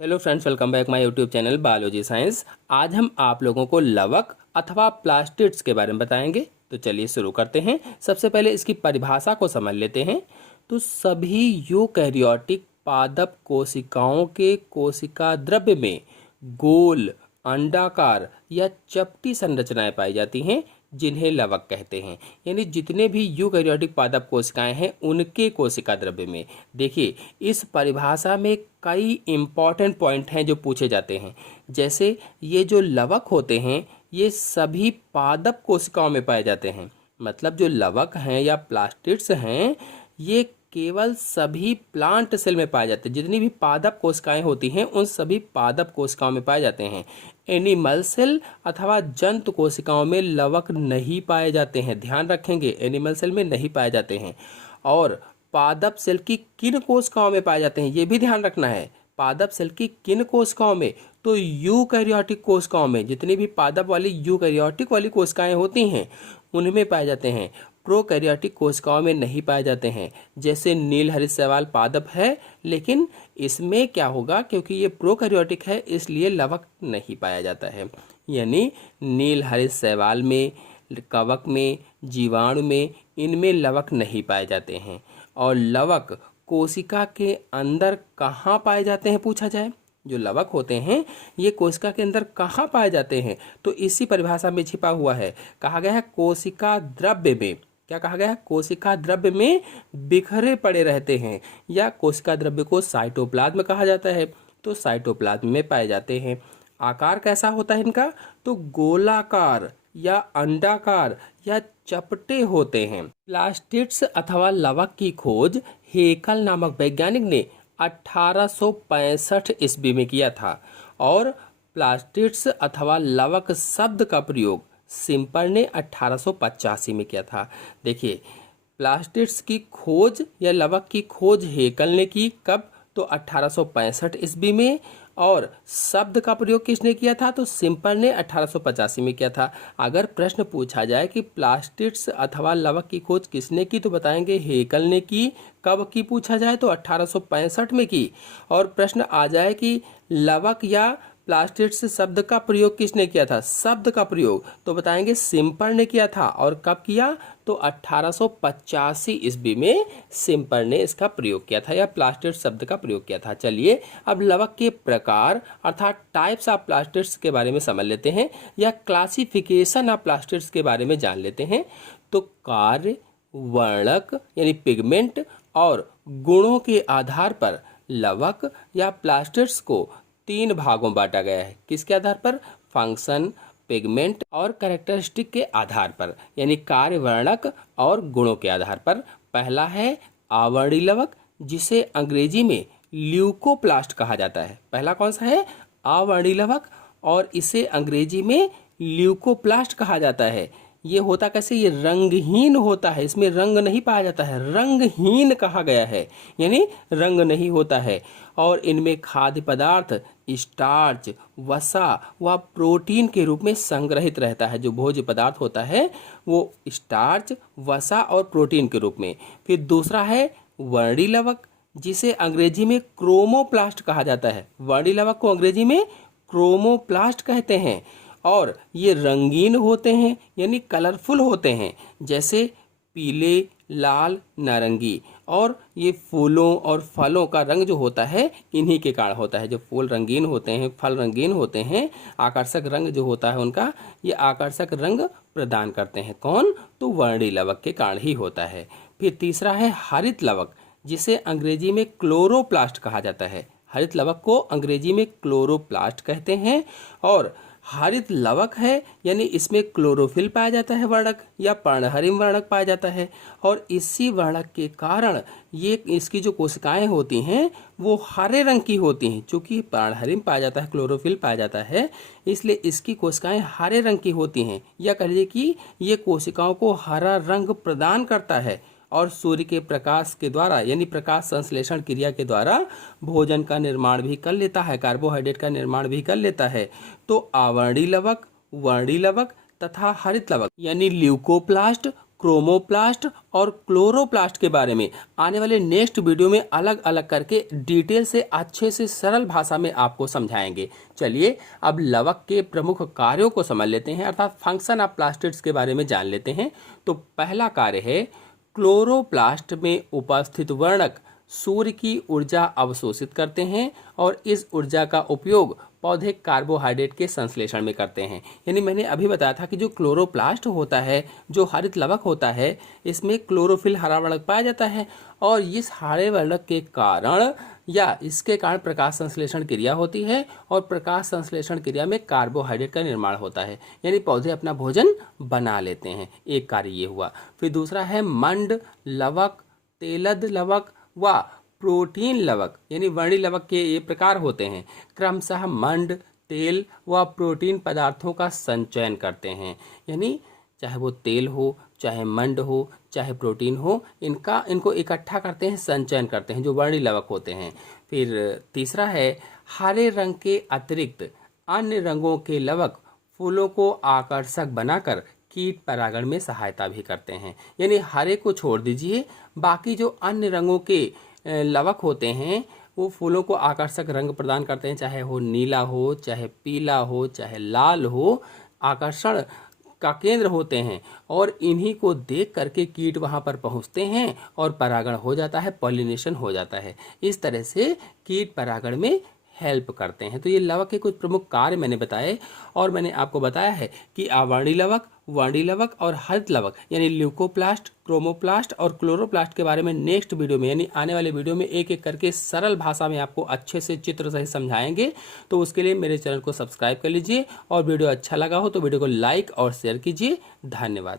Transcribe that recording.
Hello friends, welcome back my YouTube channel biology science. आज हम आप लोगों को लवक अथवा प्लास्टिड्स के बारे में बताएंगे। तो चलिए शुरू करते हैं। सबसे पहले इसकी परिभाषा को समझ लेते हैं। तो सभी यूकैरियोटिक पादप कोशिकाओं के कोशिका द्रव्य में गोल, अंडाकार या चपटी संरचनाएं पाई जाती हैं, जिन्हें लवक कहते हैं। यानी जितने भी यूकैरियोटिक पादप कोशिकाएं हैं उनके कोशिका द्रव्य में। देखिए, इस परिभाषा में कई इम्पॉर्टेंट पॉइंट हैं जो पूछे जाते हैं। जैसे ये जो लवक होते हैं ये सभी पादप कोशिकाओं में पाए जाते हैं। मतलब जो लवक हैं या प्लास्टिड्स हैं ये केवल सभी प्लांट सेल में पाए जाते हैं। जितनी भी पादप कोशिकाएं होती हैं उन सभी पादप कोशिकाओं में पाए जाते हैं। एनिमल सेल अथवा जंतु कोशिकाओं में लवक नहीं पाए जाते हैं। ध्यान रखेंगे, एनिमल सेल में नहीं पाए जाते हैं। और पादप सेल की किन कोशिकाओं में पाए जाते हैं ये भी ध्यान रखना है। पादप सेल की किन कोशिकाओं में? तो यूकैरियोटिक कोशिकाओं में। जितनी भी पादप वाली यूकैरियोटिक वाली कोशिकाएं होती हैं उनमें पाए जाते हैं। प्रोकैरियोटिक कोशिकाओं में नहीं पाए जाते हैं। जैसे नील हरित शैवाल पादप है, लेकिन इसमें क्या होगा, क्योंकि ये प्रोकैरियोटिक है इसलिए लवक नहीं पाया जाता है। यानी नील हरित शैवाल में, कवक में, जीवाणु में, इनमें लवक नहीं पाए जाते हैं। और लवक कोशिका के अंदर कहाँ पाए जाते हैं पूछा जाए, जो लवक होते हैं ये कोशिका के अंदर कहाँ पाए जाते हैं, तो इसी परिभाषा में छिपा हुआ है। कहा गया है कोशिका द्रव्य में। क्या कहा गया है? कोशिका द्रव्य में बिखरे पड़े रहते हैं, या कोशिका द्रव्य को साइटोप्लाज्म कहा जाता है। तो साइटोप्लाज्म में पाए जाते हैं। आकार कैसा होता है इनका? तो गोलाकार या अंडाकार या चपटे होते हैं। प्लास्टिड्स अथवा लवक की खोज हेकल नामक वैज्ञानिक ने 1865 ईस्वी में किया था। और प्लास्टिड्स अथवा लवक शब्द का प्रयोग सिम्पर ने 1885 में किया था। देखिए, प्लास्टिड्स की खोज या लवक की खोज हेकल ने की कब? तो 1865 ईस्वी में। और शब्द का प्रयोग किसने किया था? तो सिम्पर ने 1885 में किया था। अगर प्रश्न पूछा जाए कि प्लास्टिड्स अथवा लवक की खोज किसने की, तो बताएंगे हेकल ने की। कब की पूछा जाए तो 1865 में की। और प्रश्न आ जाए कि लवक या प्लास्टिड्स शब्द का प्रयोग किसने किया था, शब्द का प्रयोग, तो बताएंगे सिम्पर ने किया था। और कब किया? तो 1885 ईस्वी में सिम्पर ने इसका प्रयोग किया था, या प्लास्टिड्स शब्द का प्रयोग किया था। चलिए अब लवक के प्रकार अर्थात टाइप्स ऑफ प्लास्टिड्स के बारे में समझ लेते हैं, या क्लासिफिकेशन ऑफ प्लास्टिड्स के बारे में जान लेते हैं। तो कार्य, वर्णक यानी पिगमेंट और गुणों के आधार पर लवक या प्लास्टिड्स को 3 भागों बांटा गया है। किसके आधार पर? फंक्शन, पिगमेंट और कैरेक्टरिस्टिक के आधार पर, यानी कार्य, वर्णक और गुणों के आधार पर। पहला है आवरणीय लवक, जिसे अंग्रेजी में ल्यूकोप्लास्ट कहा जाता है। पहला कौन सा है? आवरणीय लवक, और इसे अंग्रेजी में ल्यूकोप्लास्ट कहा जाता है। ये होता कैसे? ये रंगहीन होता है, इसमें रंग नहीं पाया जाता है, रंगहीन कहा गया है, यानी रंग नहीं होता है। और इनमें खाद्य पदार्थ स्टार्च, वसा व प्रोटीन के रूप में संग्रहित रहता है। जो भोज्य पदार्थ होता है वो स्टार्च, वसा और प्रोटीन के रूप में। फिर दूसरा है वर्णीय लवक, जिसे अंग्रेजी में क्रोमोप्लास्ट कहा जाता है। वर्णीय लवक को अंग्रेजी में क्रोमोप्लास्ट कहते हैं। और ये रंगीन होते हैं, यानी कलरफुल होते हैं, जैसे पीले, लाल, नारंगी। और ये फूलों और फलों का रंग जो होता है इन्हीं के कारण होता है। जो फूल रंगीन होते हैं, फल रंगीन होते हैं, आकर्षक रंग जो होता है उनका, ये आकर्षक रंग प्रदान करते हैं। कौन? तो वर्णीय लवक के कारण ही होता है। फिर तीसरा है हरित लवक, जिसे अंग्रेजी में क्लोरोप्लास्ट कहा जाता है। हरित लवक को अंग्रेजी में क्लोरोप्लास्ट कहते हैं। और हरित लवक है यानी इसमें क्लोरोफिल पाया जाता है, वर्णक या पर्णहरिम वर्णक पाया जाता है। और इसी वर्णक के कारण ये इसकी जो कोशिकाएं होती हैं वो हरे रंग की होती हैं। चूंकि पर्णहरिम पाया जाता है, क्लोरोफिल पाया जाता है, इसलिए इसकी कोशिकाएं हरे रंग की होती हैं। या कह लीजिए कि ये कोशिकाओं को हरा रंग प्रदान करता है। और सूर्य के प्रकाश के द्वारा यानी प्रकाश संश्लेषण क्रिया के द्वारा भोजन का निर्माण भी कर लेता है, कार्बोहाइड्रेट का निर्माण भी कर लेता है। तो आवरणीय लवक, वर्णीय लवक तथा हरित लवक यानी ल्यूकोप्लास्ट, क्रोमोप्लास्ट और क्लोरोप्लास्ट के बारे में आने वाले नेक्स्ट वीडियो में अलग अलग करके डिटेल से अच्छे से सरल भाषा में आपको समझाएंगे। चलिए अब लवक के प्रमुख कार्यों को समझ लेते हैं, अर्थात फंक्शन ऑफ प्लास्टिड्स के बारे में जान लेते हैं। तो पहला कार्य है, क्लोरोप्लास्ट में उपस्थित वर्णक सूर्य की ऊर्जा अवशोषित करते हैं और इस ऊर्जा का उपयोग पौधे कार्बोहाइड्रेट के संश्लेषण में करते हैं। यानी मैंने अभी बताया था कि जो क्लोरोप्लास्ट होता है, जो हरित लवक होता है, इसमें क्लोरोफिल हरा वर्णक पाया जाता है और इस हरे वर्णक के कारण या इसके कारण प्रकाश संश्लेषण क्रिया होती है और प्रकाश संश्लेषण क्रिया में कार्बोहाइड्रेट का निर्माण होता है, यानी पौधे अपना भोजन बना लेते हैं। एक कार्य ये हुआ। फिर दूसरा है मंड लवक, तेलद लवक व प्रोटीन लवक, यानी वर्णी लवक के ये प्रकार होते हैं। क्रमशः मंड, तेल व प्रोटीन पदार्थों का संचयन करते हैं, यानी चाहे वो तेल हो, चाहे मंड हो, चाहे प्रोटीन हो, इनको इकट्ठा करते हैं, संचयन करते हैं, जो वर्णी लवक होते हैं। फिर तीसरा है, हरे रंग के अतिरिक्त अन्य रंगों के लवक फूलों को आकर्षक बनाकर कीट परागण में सहायता भी करते हैं। यानी हरे को छोड़ दीजिए, बाकी जो अन्य रंगों के लवक होते हैं वो फूलों को आकर्षक रंग प्रदान करते हैं, चाहे वो नीला हो, चाहे पीला हो, चाहे लाल हो, आकर्षण का केंद्र होते हैं और इन्हीं को देख करके कीट वहां पर पहुंचते हैं और परागण हो जाता है, पॉलिनेशन हो जाता है। इस तरह से कीट परागण में हेल्प करते हैं। तो ये लवक के कुछ प्रमुख कार्य मैंने बताए और मैंने आपको बताया है कि अवर्णी लवक, वर्णी लवक और हरित लवक यानी ल्यूकोप्लास्ट, क्रोमोप्लास्ट और क्लोरोप्लास्ट के बारे में नेक्स्ट वीडियो में यानी आने वाले वीडियो में एक एक करके सरल भाषा में आपको अच्छे से चित्र सहित समझाएंगे। तो उसके लिए मेरे चैनल को सब्सक्राइब कर लीजिए और वीडियो अच्छा लगा हो तो वीडियो को लाइक और शेयर कीजिए। धन्यवाद।